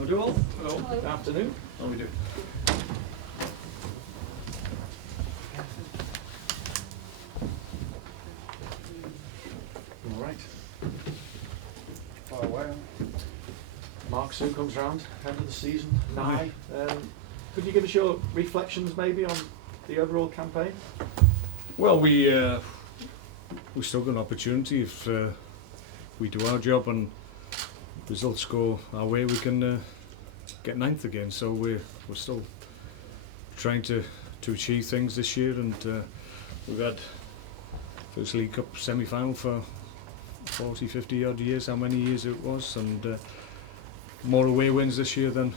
How do you all? Hello. Good afternoon. How are we doing? All right. Oh, well. Mark soon comes round, end of the season, nigh. Could you give us your reflections maybe on the overall campaign? Well, we still got an opportunity if we do our job and results go our way. We can get ninth again. So we're still trying to achieve things this year, and we've had first League Cup semi-final for 40, 50 odd years. How many years it was, and more away wins this year than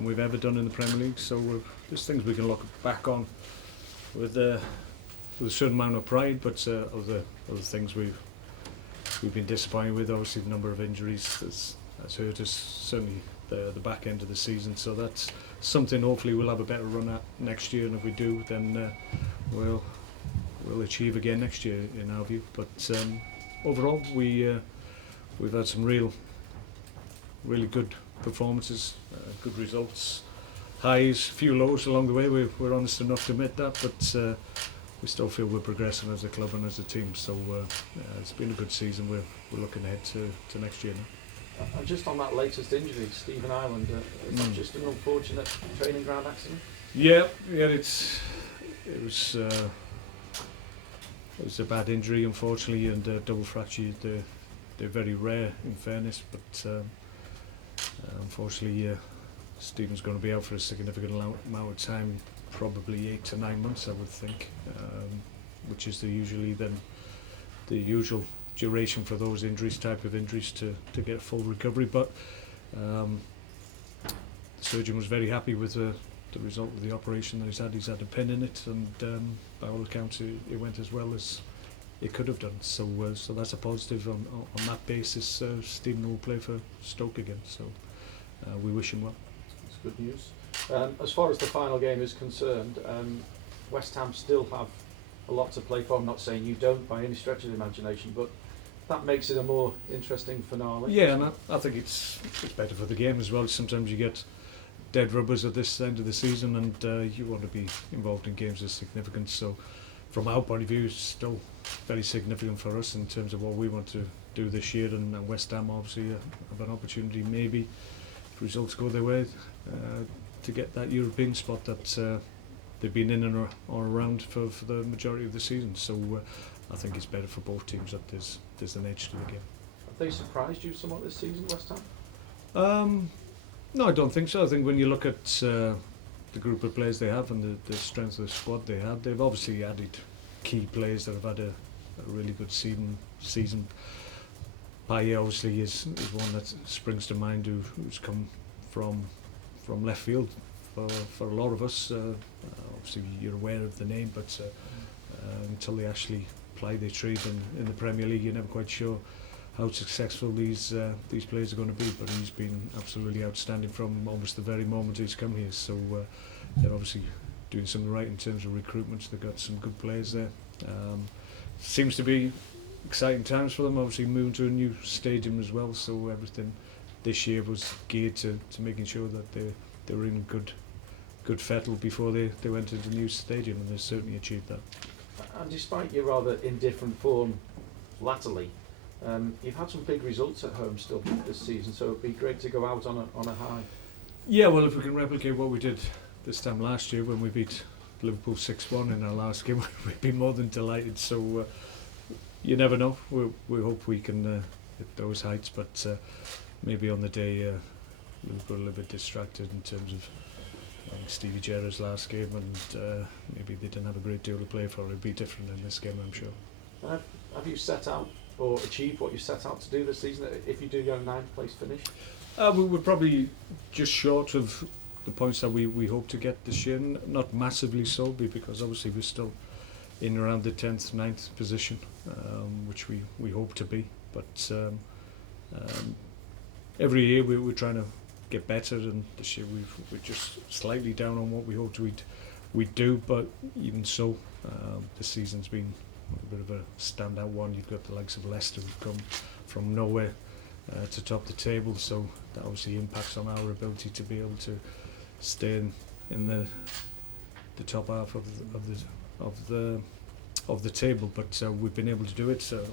we've ever done in the Premier League. So there's things we can look back on with a certain amount of pride, but other things we've been disappointed with. Obviously, the number of injuries that's hurt us, certainly the back end of the season. So that's something hopefully we'll have a better run at next year, and if we do, then we'll achieve again next year in our view. But overall, we've had some really good performances, good results, highs, few lows along the way. We're honest enough to admit that, but we still feel we're progressing as a club and as a team. So it's been a good season. We're looking ahead to next year now. And just on that latest injury, Stephen Ireland, is that just an unfortunate training ground accident? Yeah, it was a bad injury, unfortunately, and double fracture. They're very rare, in fairness, but unfortunately, Stephen's going to be out for a significant amount of time, probably 8 to 9 months, I would think, which is usually the usual duration for those type of injuries to get full recovery. But the surgeon was very happy with the result of the operation that he's had. He's had a pin in it, and by all accounts it went as well as it could have done. So that's a positive. On that basis, Stephen will play for Stoke again. So we wish him well. That's good news. As far as the final game is concerned, West Ham still have a lot to play for. I'm not saying you don't by any stretch of the imagination, but that makes it a more interesting finale. Yeah, and I think it's better for the game as well. Sometimes you get dead rubbers at this end of the season, and you want to be involved in games of significance. So from our point of view, it's still very significant for us in terms of what we want to do this year, and West Ham obviously have an opportunity, maybe if results go their way, to get that European spot that they've been in and or around for the majority of the season. So I think it's better for both teams that there's an edge to the game. Have they surprised you somewhat this season, West Ham? No, I don't think so. I think when you look at the group of players they have and the strength of the squad they have, they've obviously added key players that have had a really good season. Payet obviously is one that springs to mind, who's come from left field for a lot of us. Obviously you're aware of the name, but until they actually ply their trade in the Premier League, you're never quite sure how successful these players are going to be. But he's been absolutely outstanding from almost the very moment he's come here. So they're obviously doing something right in terms of recruitment. They've got some good players there. Seems to be exciting times for them. Obviously moving to a new stadium as well. So everything this year was geared to making sure that they were in good fettle before they went to the new stadium, and they certainly achieved that. And despite your rather indifferent form latterly, you've had some big results at home still this season, so it'd be great to go out on a high. Yeah, well, if we can replicate what we did this time last year when we beat Liverpool 6-1 in our last game, we'd be more than delighted. So you never know. We hope we can hit those heights, but maybe on the day Liverpool a little bit distracted in terms of Stevie Gerrard's last game, and maybe they didn't have a great deal to play for. It'd be different in this game, I'm sure. Have you set out or achieved what you set out to do this season if you do go 9th place finish? We're probably just short of the points that we hope to get this year. Not massively so, because obviously we're still in around the 10th, 9th position, which we hope to be. But every year we're trying to get better, and this year we're just slightly down on what we hoped we'd do. But even so, this season's been a bit of a standout one. You've got the likes of Leicester who've come from nowhere to top the table, so that obviously impacts on our ability to be able to stay in the top half of the table. But we've been able to do it. So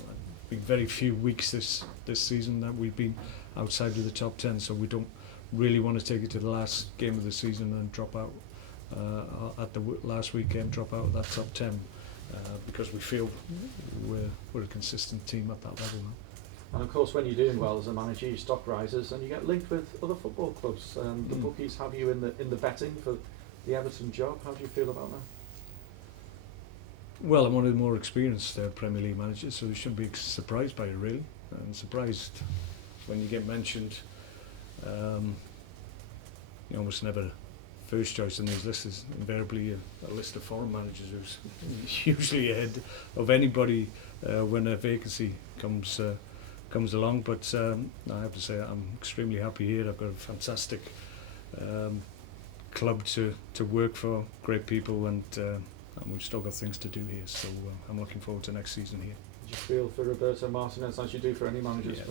been very few weeks this season that we've been outside of the top 10. So we don't really want to take it to the last game of the season and drop out at the last weekend, drop out of that top 10 because we feel we're a consistent team at that level now. And of course, when you're doing well as a manager, your stock rises and you get linked with other football clubs. The bookies have you in the betting for the Everton job. How do you feel about that? Well, I'm one of the more experienced Premier League managers, so you shouldn't be surprised by it, really. I'm surprised when you get mentioned. You almost never first choice in these lists is invariably a list of foreign managers who's usually ahead of anybody when a vacancy comes along. But I have to say I'm extremely happy here. I've got a fantastic club to work for, great people, and we've still got things to do here. So I'm looking forward to next season here. Did you feel for Roberto Martinez as you do for any managers? Yeah,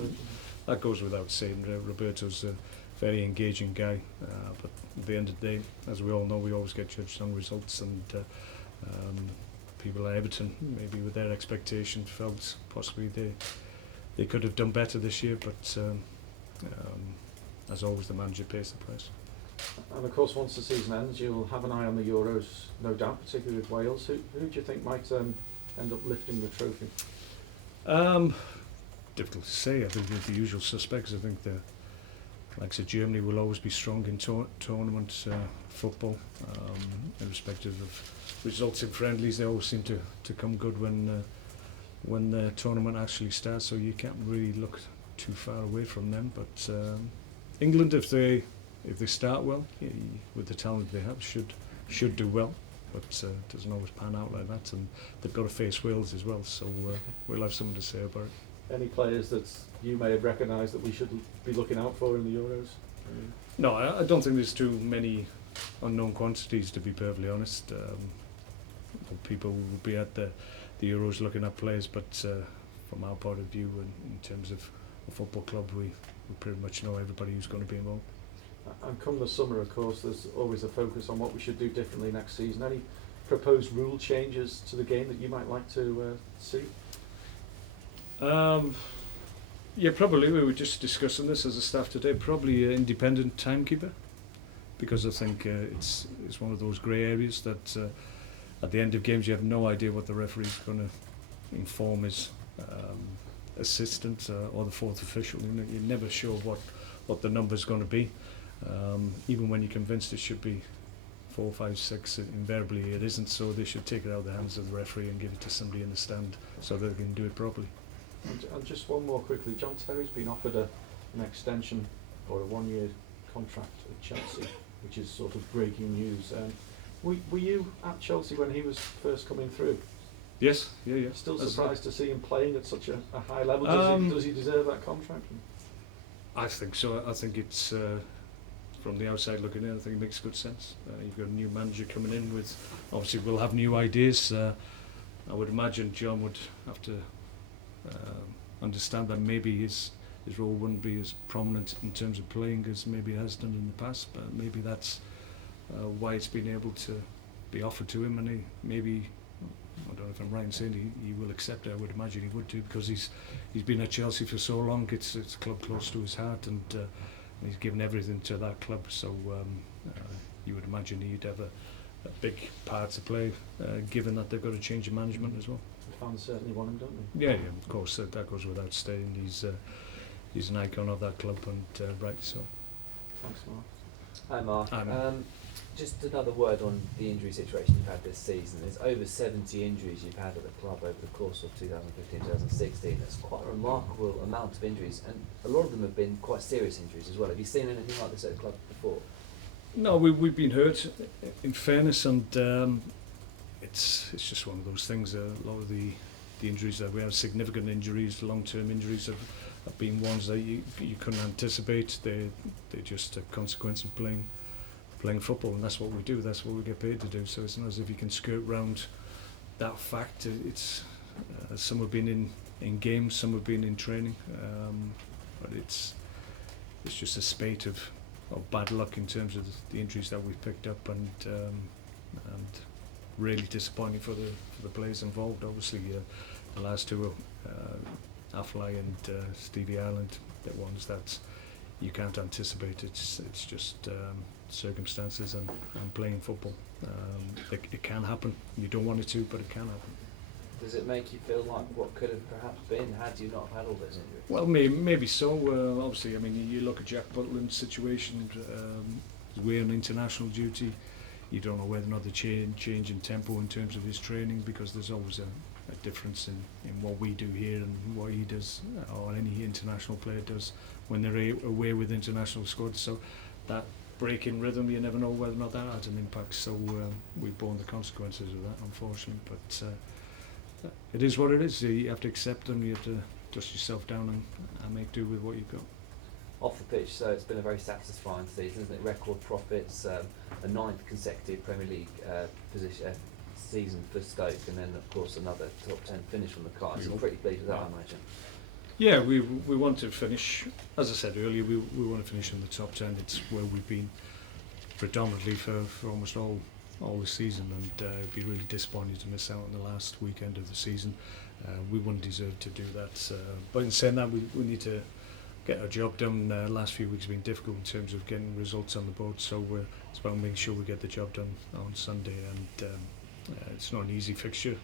that goes without saying. Roberto's a very engaging guy, but at the end of the day, as we all know, we always get judged on results, and people at Everton, maybe with their expectations, felt possibly they could have done better this year, but as always, the manager pays the price. And of course, once the season ends, you'll have an eye on the Euros, no doubt, particularly with Wales. Who do you think might end up lifting the trophy? Difficult to say. I think with the usual suspects. I think the likes of Germany will always be strong in tournament football, irrespective of results in friendlies. They always seem to come good when the tournament actually starts. So you can't really look too far away from them. But England, if they start well, with the talent they have, should do well. But it doesn't always pan out like that, and they've got to face Wales as well. So we'll have something to say about it. Any players that you may have recognised that we should be looking out for in the Euros? No, I don't think there's too many unknown quantities, to be perfectly honest. People will be at the Euros looking at players, but from our point of view, in terms of a football club, we pretty much know everybody who's going to be involved. And come the summer, of course, there's always a focus on what we should do differently next season. Any proposed rule changes to the game that you might like to see? Yeah, probably. We were just discussing this as a staff today. Probably an independent timekeeper, because I think it's one of those grey areas that at the end of games you have no idea what the referee's going to inform his assistant or the fourth official. You're never sure what the number's going to be. Even when you're convinced it should be 4, 5, 6, invariably it isn't. So they should take it out of the hands of the referee and give it to somebody in the stand so that they can do it properly. And just one more quickly, John Terry's been offered an extension or a 1-year contract at Chelsea, which is sort of breaking news. Were you at Chelsea when he was first coming through? Yes, yeah. Still surprised to see him playing at such a high level. Does he deserve that contract? I think so. I think it's from the outside looking in, I think it makes good sense. You've got a new manager coming in with, obviously we'll have new ideas. I would imagine John would have to understand that maybe his role wouldn't be as prominent in terms of playing as maybe it has done in the past, but maybe that's why it's been able to be offered to him, and he maybe, I don't know if I'm right in saying he will accept it. I would imagine he would do, because he's been at Chelsea for so long. It's a club close to his heart, and he's given everything to that club, so you would imagine he'd have a big part to play, given that they've got a change of management as well. The fans certainly want him, don't they? Yeah, of course, that goes without saying. He's an icon of that club, and right so. Thanks, Mark. Hi Mark. Hi, Mark. Just another word on the injury situation you've had this season. There's over 70 injuries you've had at the club over the course of 2015-2016. That's quite a remarkable amount of injuries, and a lot of them have been quite serious injuries as well. Have you seen anything like this at the club before? No, we've been hurt, in fairness, and it's just one of those things. A lot of the injuries that we have, significant injuries, long-term injuries, have been ones that you couldn't anticipate. They're just a consequence of playing football, and that's what we do. That's what we get paid to do. So it's not as if you can skirt round that fact. It's some have been in games, some have been in training. but it's just a spate of bad luck in terms of the injuries that we've picked up, and really disappointing for the players involved. Obviously, the last two, Affley and Stevie Ireland, they're ones that you can't anticipate. It's just circumstances and playing football. It can happen. You don't want it to, but it can happen. Does it make you feel like what could have perhaps been had you not had all those injuries? Well, maybe so. Obviously, I mean, you look at Jack Butland's situation. We're on international duty. You don't know whether or not the change in tempo in terms of his training, because there's always a difference in what we do here and what he does, or any international player does when they're away with international squads. So that break in rhythm, you never know whether or not that had an impact. So we've borne the consequences of that, unfortunately. But it is what it is. You have to accept them. You have to dust yourself down and make do with what you've got. Off the pitch, so it's been a very satisfying season, isn't it? Record profits, a 9th consecutive Premier League season for Stoke, and then of course another top 10 finish from the cards. You're pretty pleased with that, I imagine. Yeah, we want to finish, as I said earlier, we want to finish in the top 10. It's where we've been predominantly for almost all the season, and it'd be really disappointing to miss out on the last weekend of the season. We wouldn't deserve to do that, but in saying that, we need to get our job done. Last few weeks have been difficult in terms of getting results on the board, so it's about making sure we get the job done on Sunday. And it's not an easy fixture.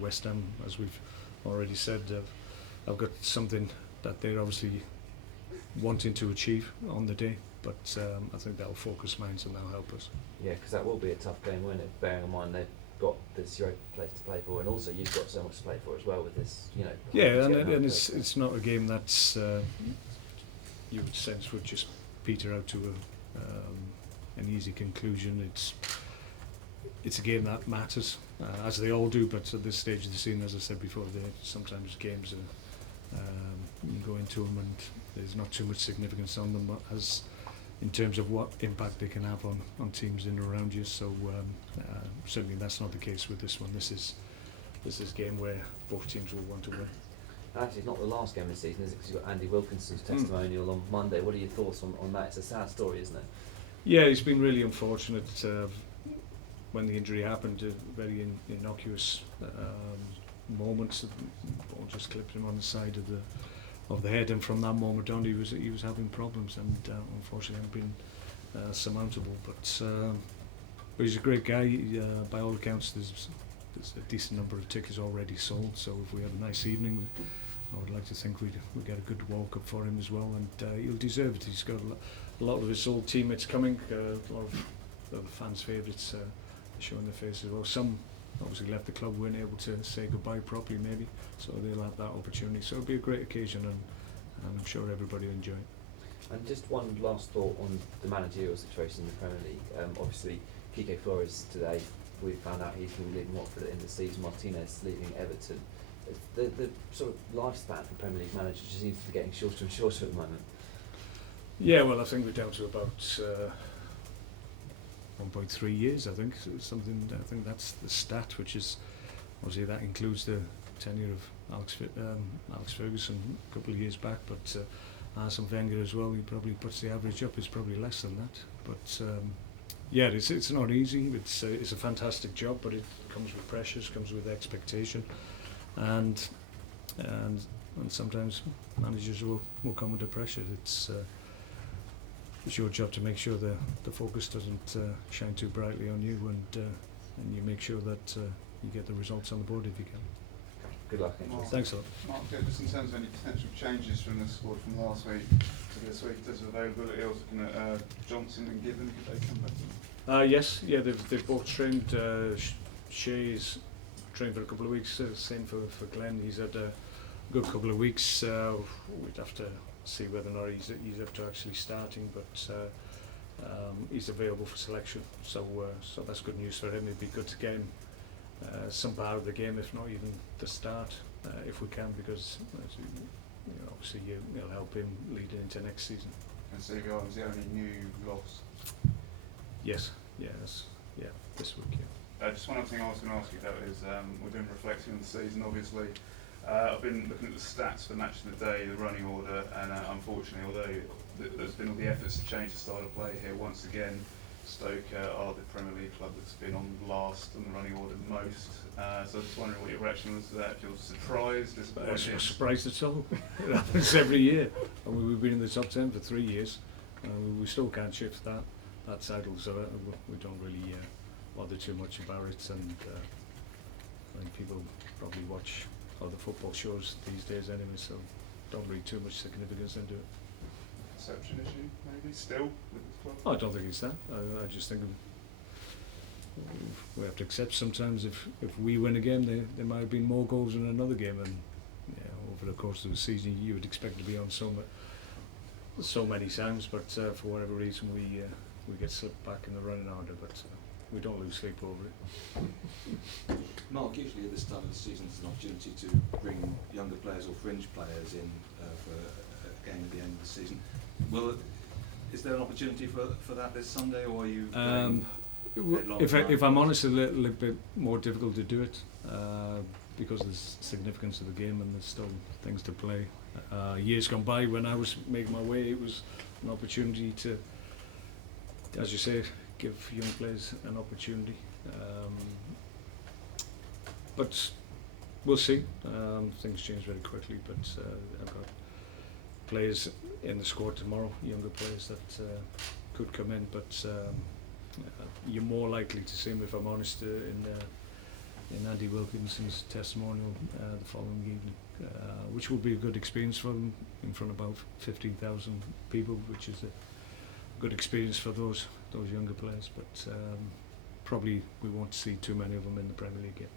West Ham, as we've already said, I've got something that they're obviously wanting to achieve on the day, but I think that'll focus minds and that'll help us. Yeah, because that will be a tough game, won't it? Bearing in mind they've got this Europa place to play for, and also you've got so much to play for as well with this, you know. Yeah, and it's not a game that's you would sense would just peter out to an easy conclusion. It's a game that matters, as they all do, but at this stage of the season, as I said before, sometimes games you go into them and there's not too much significance on them as in terms of what impact they can have on teams in and around you. So certainly that's not the case with this one. This is a game where both teams will want to win. Actually, it's not the last game of the season, is it? Because you've got Andy Wilkinson's testimonial on Monday. What are your thoughts on that? It's a sad story, isn't it? Yeah, it's been really unfortunate. When the injury happened, a very innocuous moment. The ball just clipped him on the side of the head, and from that moment on, he was having problems, and unfortunately, have been surmountable. But he's a great guy. By all accounts, there's a decent number of tickets already sold. So if we have a nice evening, I would like to think we'd get a good walk up for him as well, and he'll deserve it. He's got a lot of his old teammates coming, a lot of the fans' favourites showing their faces as well. Some obviously left the club, weren't able to say goodbye properly maybe, so they'll have that opportunity. So it'll be a great occasion, and I'm sure everybody will enjoy it. And just one last thought on the managerial situation in the Premier League. Obviously, Quique Flores today, we found out he's going to be leaving Watford at the end of the season. Martinez leaving Everton. The sort of lifespan for Premier League managers just seems to be getting shorter and shorter at the moment. Yeah, well, I think we're down to about 1.3 years. I think that's the stat, which is obviously that includes the tenure of Alex Ferguson a couple of years back, but Arsene Wenger as well. He probably puts the average up. It's probably less than that, but. Yeah, it's not easy. It's a fantastic job, but it comes with pressures, comes with expectation, and sometimes managers will come under pressure. It's your job to make sure the focus doesn't shine too brightly on you, and you make sure that you get the results on the board if you can. Good luck. Thanks a lot. Mark, just in terms of any potential changes from the squad from last week to this week, in terms of availability, I was looking at Johnson and Gibbon. Could they come back? Yes, yeah, they've both trained. Shea's trained for a couple of weeks. Same for Glenn. He's had a good couple of weeks. We'd have to see whether or not he's up to actually starting, but he's available for selection. So that's good news for him. It'd be good to get him some part of the game, if not even the start, if we can, because obviously it'll help him lead into next season. And Stevie Ireland's the only new loss? Yes, this week, yeah. Just one other thing I was going to ask you about is we've been reflecting on the season, obviously. I've been looking at the stats for match of the day, the running order, and unfortunately, although there's been all the efforts to change the style of play here, once again, Stoke are the Premier League club that's been on last on the running order most. So I was just wondering what your reaction was to that. If you're surprised, I'm not disappointed. surprised at all. It happens every year. I mean, we've been in the top 10 for 3 years. We still can't shift that title, so we don't really bother too much about it. And I think people probably watch other football shows these days anyway, so don't read too much significance into it. Perception issue, maybe, still, with the club? I don't think it's that. I just think we have to accept sometimes if we win a game, there might have been more goals in another game, and over the course of the season you would expect to be on so many times, but for whatever reason we get slipped back in the running order, but we don't lose sleep over it. Mark, usually at this time of the season it's an opportunity to bring younger players or fringe players in for a game at the end of the season. Is there an opportunity for that this Sunday, or are you if I'm honest, a little bit more difficult to do it because of the significance of the game and there's still things to play. Years gone by, when I was making my way, it was an opportunity to, as you say, give young players an opportunity. But we'll see. Things change very quickly, but I've got players in the squad tomorrow, younger players that could come in, but you're more likely to see them, if I'm honest, in Andy Wilkinson's testimonial the following evening, which will be a good experience for them in front of about 15,000 people, which is a good experience for those younger players, but probably we won't see too many of them in the Premier League yet.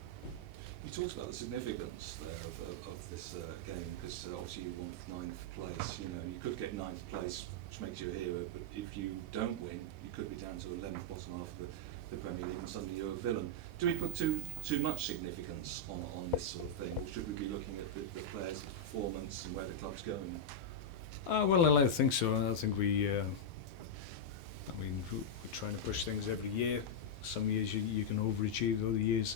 You talked about the significance there of this game, because obviously you want 9th place. You could get 9th place, which makes you a hero, but if you don't win, you could be down to 11th, bottom half of the Premier League, and suddenly you're a villain. Do we put too much significance on this sort of thing, or should we be looking at the players' performance and where the club's going? Well, I think so. I think we're trying to push things every year. Some years you can overachieve, other years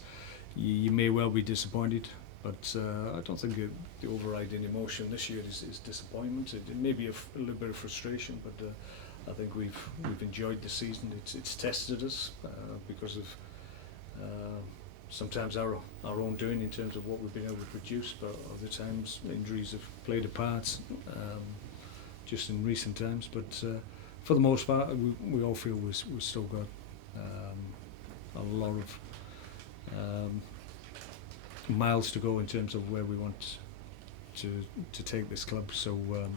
you may well be disappointed, but I don't think the overriding emotion this year is disappointment. It may be a little bit of frustration, but I think we've enjoyed the season. It's tested us because of sometimes our own doing in terms of what we've been able to produce, but other times injuries have played a part just in recent times. But for the most part, we all feel we've still got a lot of miles to go in terms of where we want to take this club, so we're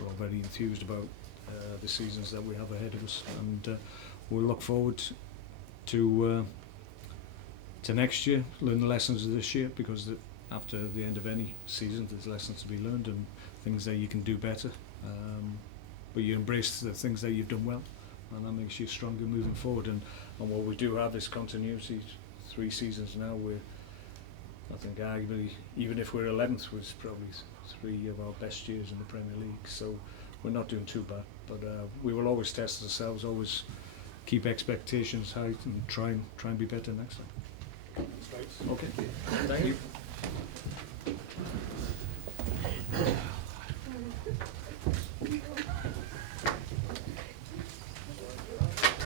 all very enthused about the seasons that we have ahead of us, and we'll look forward to next year, learn the lessons of this year, because after the end of any season there's lessons to be learned and things that you can do better, but you embrace the things that you've done well, and that makes you stronger moving forward. And what we do have is continuity. 3 seasons now, I think arguably, even if we're 11th, was probably 3 of our best years in the Premier League, so we're not doing too bad, but we will always test ourselves, always keep expectations high, and try and be better next time. Okay, thank you.